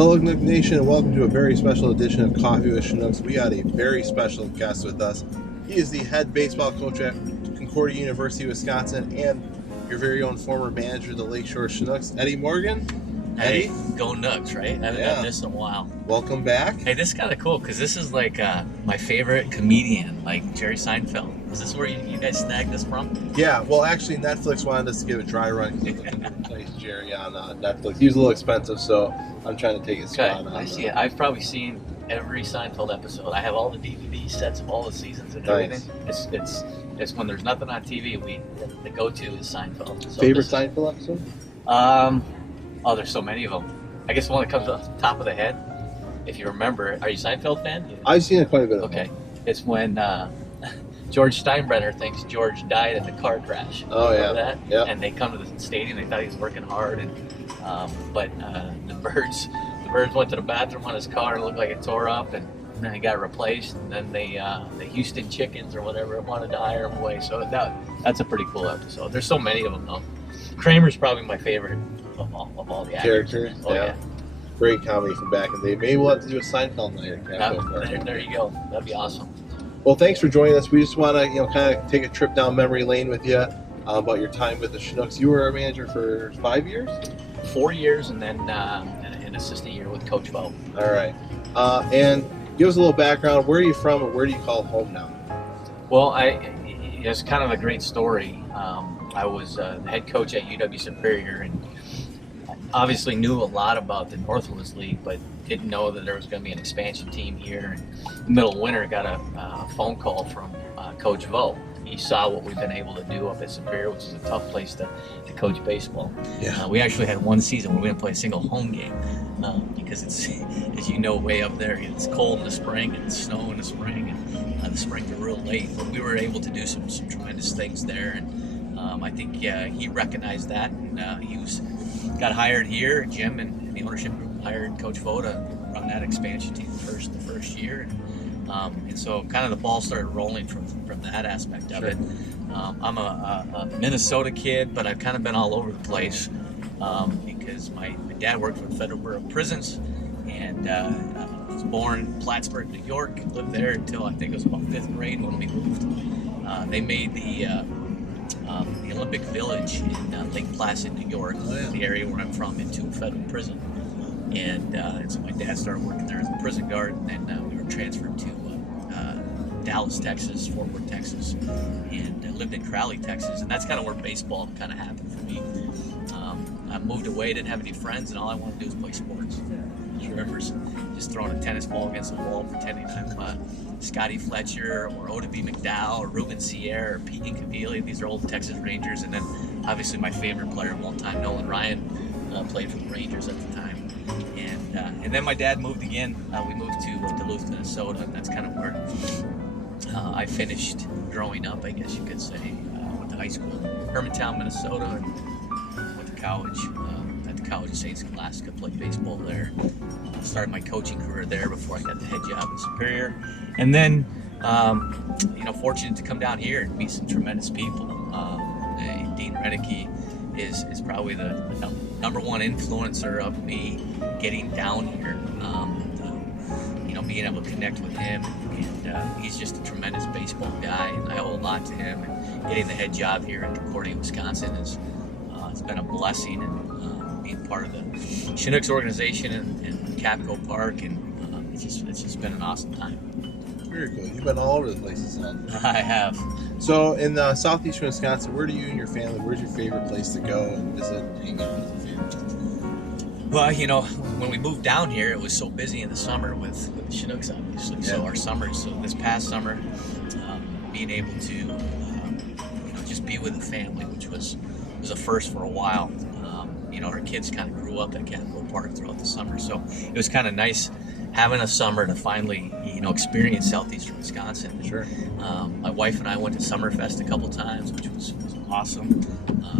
Hello, Nook Nation, and welcome to a very special edition of Coffee with Chinooks. We got a very special guest with us. He is the head baseball coach at Concordia University, Wisconsin, and your very own former manager of the Lakeshore Chinooks, Eddy Morgan. Hey, Eddy, go Nugs, right? I haven't done this in a while. welcome back. Hey, this is kind of cool because this is like my favorite comedian, like Jerry Seinfeld. Is this where you guys snagged this from? Yeah, well, actually, Netflix wanted us to give a dry run because we're looking to replace Jerry on Netflix. He was a little expensive, so I'm trying to take his spot on. I see it. I've probably seen every Seinfeld episode. I have all the DVD sets of all the seasons and everything. It's when there's nothing on TV. The go-to is Seinfeld. So Favorite Seinfeld episode? Oh, there's so many of them. I guess the one that comes off the top of the head, if you remember. Are you a Seinfeld fan? I've seen it quite a bit. Okay, it's when George Steinbrenner thinks George died in the car crash. Oh, yeah. That? Yeah. And they come to the stadium. They thought he was working hard, and but the birds went to the bathroom on his car and it looked like it tore up, and then he got replaced. And then the Houston Chickens or whatever wanted to hire him away. So that's a pretty cool episode. There's so many of them though. Kramer's probably my favorite of all the actors. Character. Oh yeah. Great comedy from back in the day. Maybe we'll have to do a Seinfeld night. There you go. That'd be awesome. Well, thanks for joining us. We just want to, kind of take a trip down memory lane with you about your time with the Chinooks. You were our manager for 5 years? 4 years, and then an assistant year with Coach Bo. All right. And give us a little background. Where are you from, and where do you call home now? Well, it's kind of a great story. I was the head coach at UW Superior, and obviously knew a lot about the Northwoods League, but didn't know that there was going to be an expansion team here. And in the middle of winter, got a phone call from Coach Vo. He saw what we've been able to do up at Superior, which is a tough place to coach baseball. Yeah. We actually had one season where we didn't play a single home game because it's, as you know, way up there. It's cold in the spring and it's snow in the spring, and the springs are real late. But we were able to do some tremendous things there, and I think he recognized that, and got hired here. Jim and the ownership group hired Coach Vo to run that expansion team the first year, and so kind of the ball started rolling from that aspect of it. I'm a Minnesota kid, but I've kind of been all over the place because my dad worked for the Federal Bureau of Prisons, and I was born in Plattsburgh, New York. Lived there until I think it was about 5th grade when we moved. They made the Olympic Village in Lake Placid, New York, the area where I'm from, into a federal prison. And so my dad started working there as a prison guard, and then we were transferred to Dallas, Texas, Fort Worth, Texas, and lived in Crowley, Texas. And that's kind of where baseball kind of happened for me. I moved away, didn't have any friends, and all I wanted to do was play sports. I remember just throwing a tennis ball against the wall, pretending I'm Scotty Fletcher or Oda B. McDowell or Ruben Sierra or Pete Incaviglia. These are old Texas Rangers. And then obviously my favorite player of all time, Nolan Ryan, played for the Rangers at the time. And then my dad moved again. We moved to Duluth, Minnesota, and that's kind of where I finished growing up, I guess you could say. Went to high school in Hermantown, Minnesota, and went to college at the College of St. Scholastica, played baseball there. Started my coaching career there before I got the head job at Superior. And then, fortunate to come down here and meet some tremendous people. Dean Reddicky is probably the number one influencer of me getting down here. Being able to connect with him, and he's just a tremendous baseball guy, and I owe a lot to him. And getting the head job here in Concordia, Wisconsin, it's been a blessing, and being part of the Chinooks organization and Capco Park, and it's just been an awesome time. Very cool. You've been all over the place, it sounds like. I have. So in southeastern Wisconsin, where do you and your family, where's your favorite place to go and visit and hang out with your family? Well, when we moved down here, it was so busy in the summer with the Chinooks, obviously. Yeah. So our summers, this past summer, being able to, just be with the family, which was a first for a while. Our kids kind of grew up at Capco Park throughout the summer, so it was kind of nice having a summer to finally, experience southeastern Wisconsin. Sure. My wife and I went to Summerfest a couple times, which was awesome.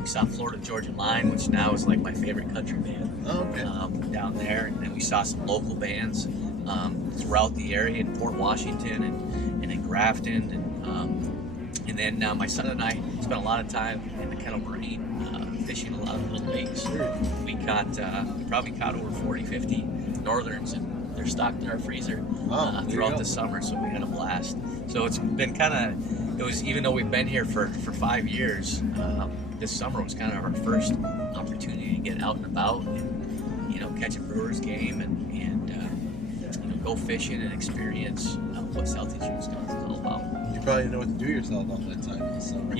We saw Florida Georgia Line, which now is like my favorite country band. Oh, okay. Down there, and then we saw some local bands throughout the area in Port Washington and in Grafton, and then my son and I spent a lot of time in the Kettle Marine fishing a lot of little lakes. Sure. We probably caught over 40, 50 Northerns, and they're stocked in our freezer Throughout the summer, so we had a blast. So it's been even though we've been here for 5 years, this summer was kind of our first opportunity to get out and about and, catch a Brewers game and go fishing and experience what Southeastern Wisconsin is all about. You probably didn't know what to do yourself all that time this summer.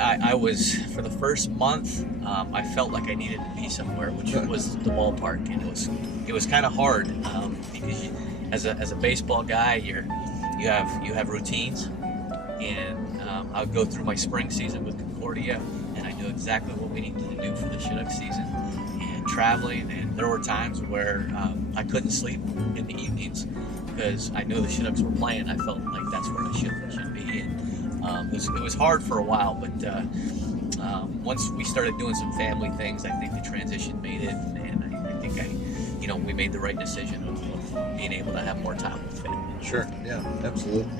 I was, for the first month, I felt like I needed to be somewhere, which was the ballpark, and it was kind of hard because as a baseball guy, you have routines, and I would go through my spring season with Concordia, and I knew exactly what we needed to do for the Chinooks season, and traveling, and there were times where I couldn't sleep in the evenings because I knew the Chinooks were playing. I felt like that's where I should be, and it was hard for a while, but once we started doing some family things, I think the transition made it, and I think we made the right decision of being able to have more time with family. Sure, yeah, absolutely.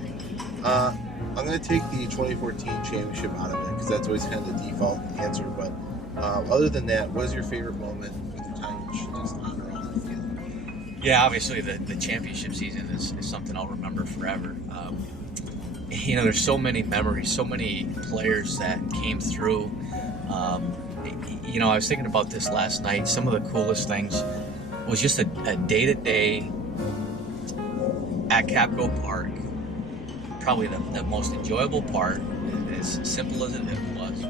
I'm going to take the 2014 championship out of it because that's always kind of the default answer. But other than that, what is your favorite moment with the time Chinooks on or off the field? Yeah, obviously the championship season is something I'll remember forever. There's so many memories, so many players that came through. I was thinking about this last night. Some of the coolest things was just a day-to-day at Capco Park. Probably the most enjoyable part, as simple as it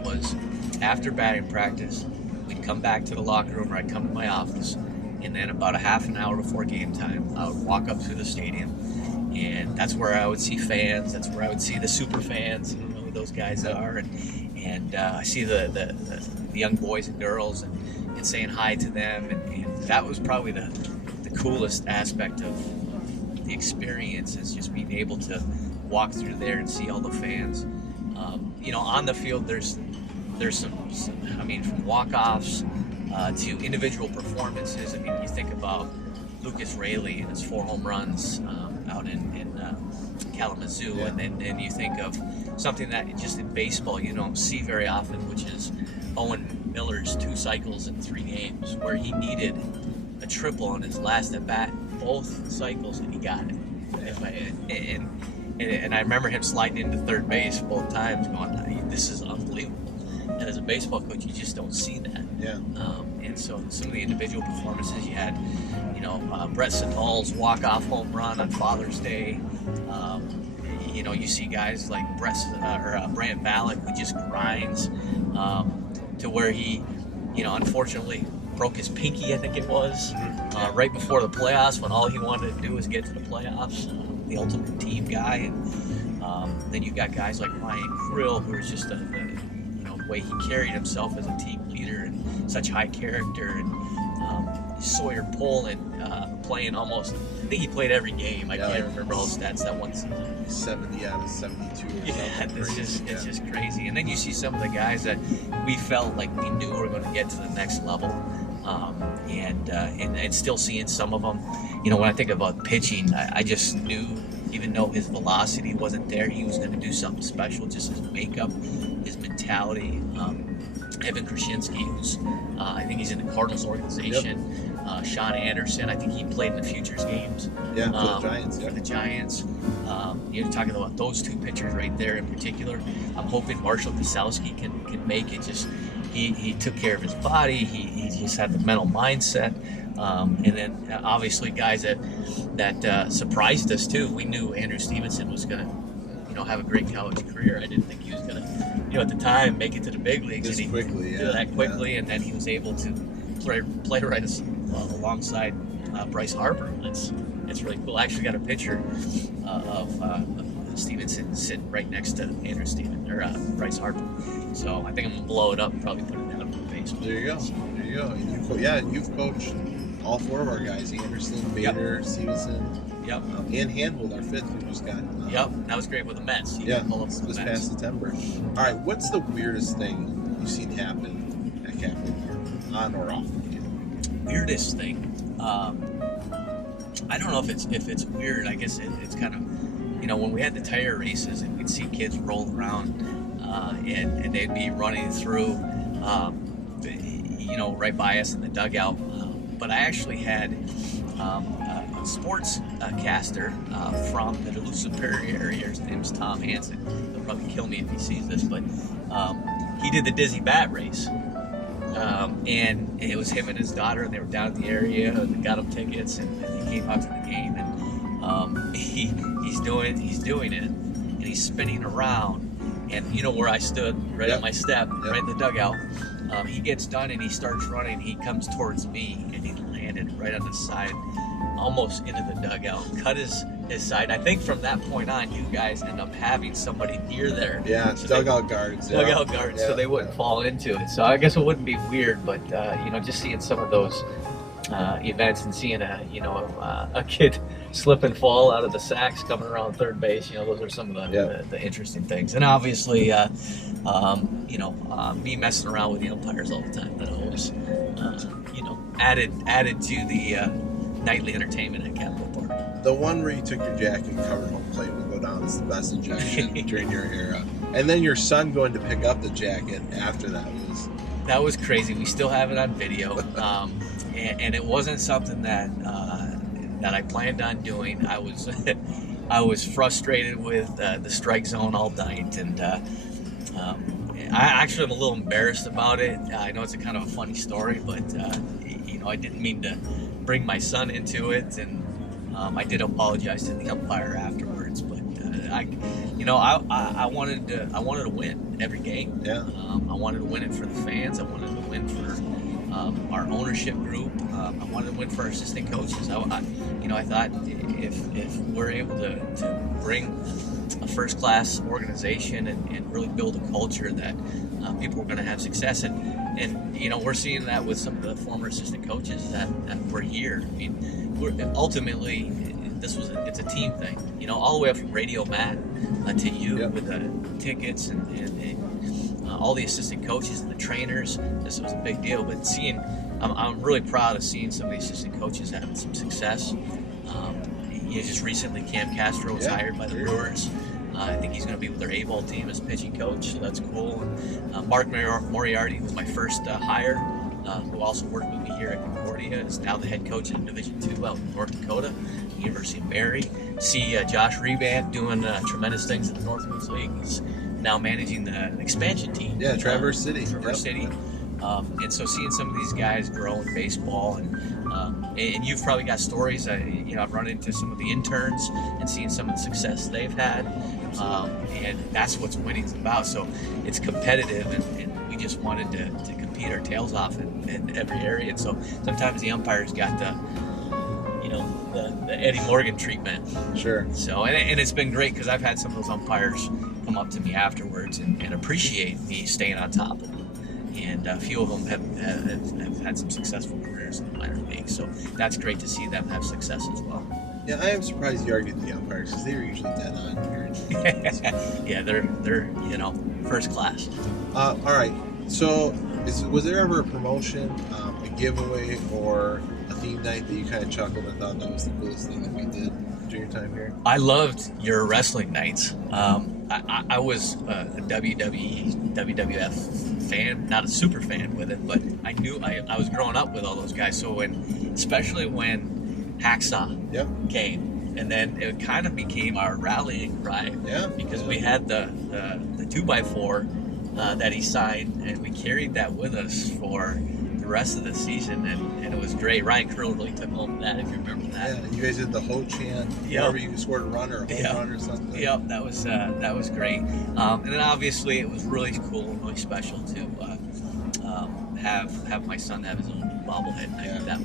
was after batting practice, we'd come back to the locker room, or I'd come to my office, and then about a half an hour before game time, I would walk up to the stadium, and that's where I would see fans. That's where I would see the super fans. I don't know who those guys are, and I see the young boys and girls, and saying hi to them, and that was probably the coolest aspect of the experience, is just being able to walk through there and see all the fans. On the field, there's some from walk-offs to individual performances. I mean, you think about Lucas Raley and his 4 home runs out in Kalamazoo, Yeah. and then you think of something that just in baseball you don't see very often, which is Owen Miller's 2 cycles in 3 games, where he needed a triple on his last at bat, both cycles, and he got it. And I remember him sliding into third base both times, going, "This is unbelievable." And as a baseball coach, you just don't see that. Yeah. And so some of the individual performances, you had, Brett Sinnall's walk-off home run on Father's Day. You see guys like Brant Ballack, who just grinds to where he, unfortunately broke his pinky, I think it was, right before the playoffs, when all he wanted to do was get to the playoffs. The ultimate team guy, and then you got guys like Ryan Krill, who was just the way he carried himself as a team leader and such high character, and Sawyer Poland playing almost, I think he played every game. I can't remember all the stats that one season. 70 out of 72 or Yeah, something. it's just crazy. And then you see some of the guys that we felt like we knew were going to get to the next level, and still seeing some of them. When I think about pitching, I just knew, even though his velocity wasn't there, he was going to do something special. Just his makeup, his mentality. Evan Krasinski, who's I think he's in the Cardinals organization. Yep. Sean Anderson, I think he played in the Futures games. Yeah, for the Giants. For the Giants. You're talking about those 2 pitchers right there in particular. I'm hoping Marshall Kosowski can make it. Just he took care of his body. He just had the mental mindset. And then obviously guys that surprised us too. We knew Andrew Stevenson was going to have a great college career. I didn't think he was going to, at the time, make it to the big leagues. This quickly, yeah. That quickly, and then he was able to play right alongside Bryce Harper. It's really cool. I actually got a picture of Stevenson sitting right next to Bryce Harper. So I think I'm gonna blow it up and probably put it down on the basement. There you go. And you've coached all 4 of our guys: Anderson, Bader, Stevenson. Yep. And Handwood, our 5th, who just got. Yep. That was great with the Mets. This past September. All right. What's the weirdest thing you've seen happen at Capitol Park, on or off the field? Weirdest thing. I don't know if it's weird. I guess it's kind of, when we had the tire races and we'd see kids roll around, and they'd be running through, right by us in the dugout. But I actually had a sports caster from the Duluth Superior area. His name's Tom Hansen. He'll probably kill me if he sees this, but he did the Dizzy Bat race. And it was him and his daughter, and they were down in the area, and they got him tickets, and he came out to the game, and he's doing it, and he's spinning around, and you know where I stood, right at my step, right in the dugout. He gets done, and he starts running. He comes towards me, and he landed right on the side, almost into the dugout, cut his side. I think from that point on, you guys end up having somebody near there. Yeah, so dugout guards. Dugout guards, so they wouldn't fall into it. So I guess it wouldn't be weird, but you know, just seeing some of those events and seeing a kid slip and fall out of the sacks coming around third base, you know, those are some of the interesting things. And obviously, me messing around with the umpires all the time, that always, added to the nightly entertainment at Capitol Park. The one where you took your jacket and covered home plate would go down as the best injection during your era. And then your son going to pick up the jacket after that was crazy. We still have it on video, and it wasn't something that I planned on doing. I was frustrated with the strike zone all night, and I actually am a little embarrassed about it. I know it's a kind of a funny story, but I didn't mean to bring my son into it, and I did apologize to the umpire afterwards. But I wanted to win every game. Yeah. I wanted to win it for the fans. I wanted to win for our ownership group. I wanted to win for our assistant coaches. I thought if we're able to bring a first-class organization and really build a culture that people are going to have success in. And we're seeing that with some of the former assistant coaches that were here. I mean, ultimately, it's a team thing. All the way up from Radio Matt to you with the tickets and all the assistant coaches and the trainers. This was a big deal. But I'm really proud of seeing some of the assistant coaches having some success. Just recently, Cam Castro was hired by the Brewers. I think he's going to be with their A-ball team as pitching coach, so that's cool. And Mark Moriarty was my first hire, who also worked with me here at Concordia, is now the head coach in Division II out in North Dakota, University of Mary. See Josh Reband doing tremendous things in the Northwoods League. He's now managing the expansion team. Yeah, Traverse City. City. And so seeing some of these guys grow in baseball, and you've probably got stories. I've run into some of the interns and seeing some of the success they've had, and that's what winning's about. So it's competitive, and we just wanted to compete our tails off in every area. And so sometimes the umpires got the Eddy Morgan treatment. Sure. So and it's been great because I've had some of those umpires come up to me afterwards and appreciate me staying on top of them. And a few of them have had some successful careers in the minor league, so that's great to see them have success as well. Yeah, I am surprised you argued with the umpires because they were usually dead on here. Yeah, they're first class. All right, so was there ever a promotion, a giveaway, or a theme night that you kind of chuckled and thought that was the coolest thing that we did during your time here? I loved your wrestling nights. I was a WWE, WWF fan, not a super fan with it, but I knew I was growing up with all those guys. So especially when Hacksaw came, and then it kind of became our rallying cry. Yeah, because we had the 2x4 that he signed, and we carried that with us for the rest of the season, and it was great. Ryan Curl really took home that, if you remember that. Yeah, you guys did the Ho chant. Whenever you scored a run or a home run or something. Yep, that was great. And then obviously it was really cool and really special to have my son have his own bobblehead night. Yeah.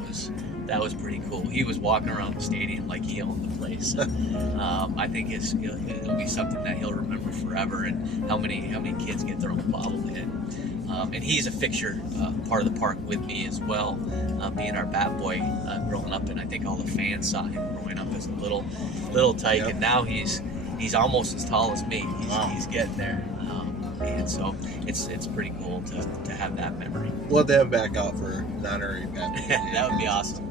That was pretty cool. He was walking around the stadium like he owned the place. I think it'll be something that he'll remember forever, and how many kids get their own bobblehead. And he's a fixture, part of the park with me as well, being our bat boy growing up, and I think all the fans saw him growing up as a little tyke, and now he's almost as tall as me. He's getting there, and so it's pretty cool to have that memory. We'll have to have him back out for an honorary bat boy. That would be awesome.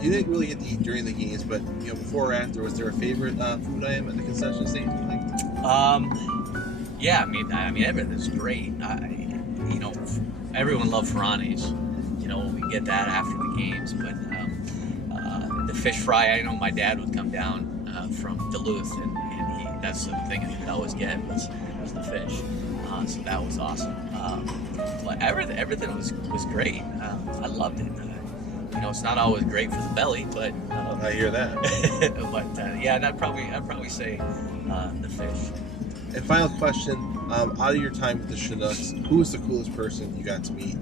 You didn't really get to eat during the games, but before or after, was there a favorite food item at the concession stand you liked? Yeah, I mean, everything's great. Everyone loved Ferrani's. We get that after the games, but the fish fry. I know my dad would come down from Duluth, and that's the thing he would always get was the fish. So that was awesome. But everything was great. I loved it. It's not always great for the belly, but I hear that. but yeah, and I'd probably say the fish. And final question: out of your time with the Chinooks, who was the coolest person you got to meet?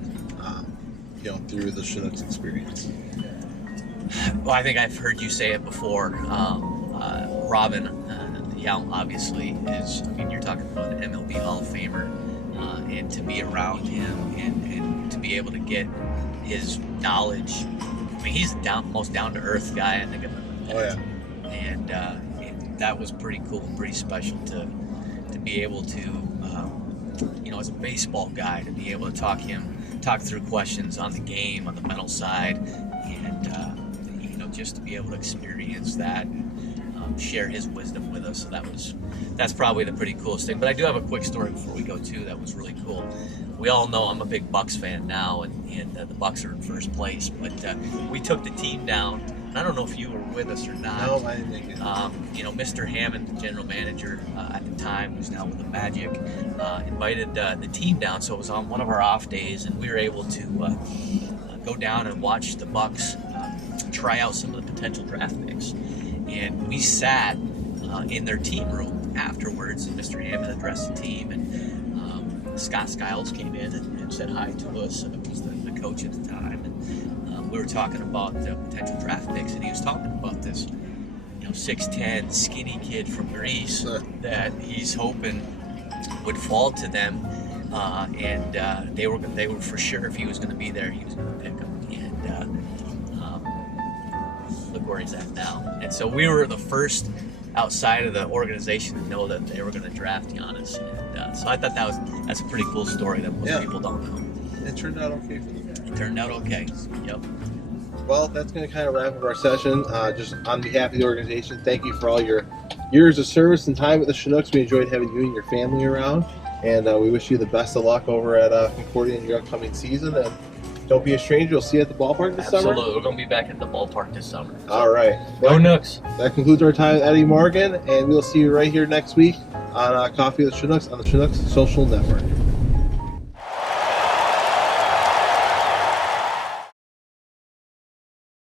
Through the Chinooks experience. Well, I think I've heard you say it before. Robin, obviously is. I mean, you're talking about an MLB Hall of Famer, and to be around him and to be able to get his knowledge. I mean, he's the most down to earth guy I think I've ever met. Oh yeah. And that was pretty cool and pretty special to be able to, as a baseball guy, to be able to talk through questions on the game, on the mental side, and just to be able to experience that, share his wisdom with us. So that's probably the pretty coolest thing. But I do have a quick story before we go too that was really cool. We all know I'm a big Bucks fan now, and the Bucks are in first place. But we took the team down. And I don't know if you were with us or not. No, I didn't make it. Mr. Hammond, the general manager at the time, who's now with the Magic, invited the team down. So it was on one of our off days, and we were able to go down and watch the Bucks try out some of the potential draft picks. And we sat in their team room afterwards, and Mr. Hammond addressed the team, and Scott Skiles came in and said hi to us, and it was the coach at the time. And we were talking about the potential draft picks, and he was talking about this 6'10", skinny kid from Greece that he's hoping would fall to them, and they were for sure, if he was going to be there, he was going to pick him. And look where he's at now. And so we were the first outside of the organization to know that they were going to draft Giannis. And so I thought that's a pretty cool story that most people don't know. It turned out okay for them. It turned out okay. Yep. Well, that's going to kind of wrap up our session. Just on behalf of the organization, thank you for all your years of service and time with the Chinooks. We enjoyed having you and your family around, and we wish you the best of luck over at Concordia in your upcoming season. And don't be a stranger. We'll see you at the ballpark this summer. Absolutely. We're going to be back at the ballpark this summer. So. All right. Go Nooks. That concludes our time with Eddy Morgan, and we'll see you right here next week on Coffee with the Chinooks on the Chinooks Social Network.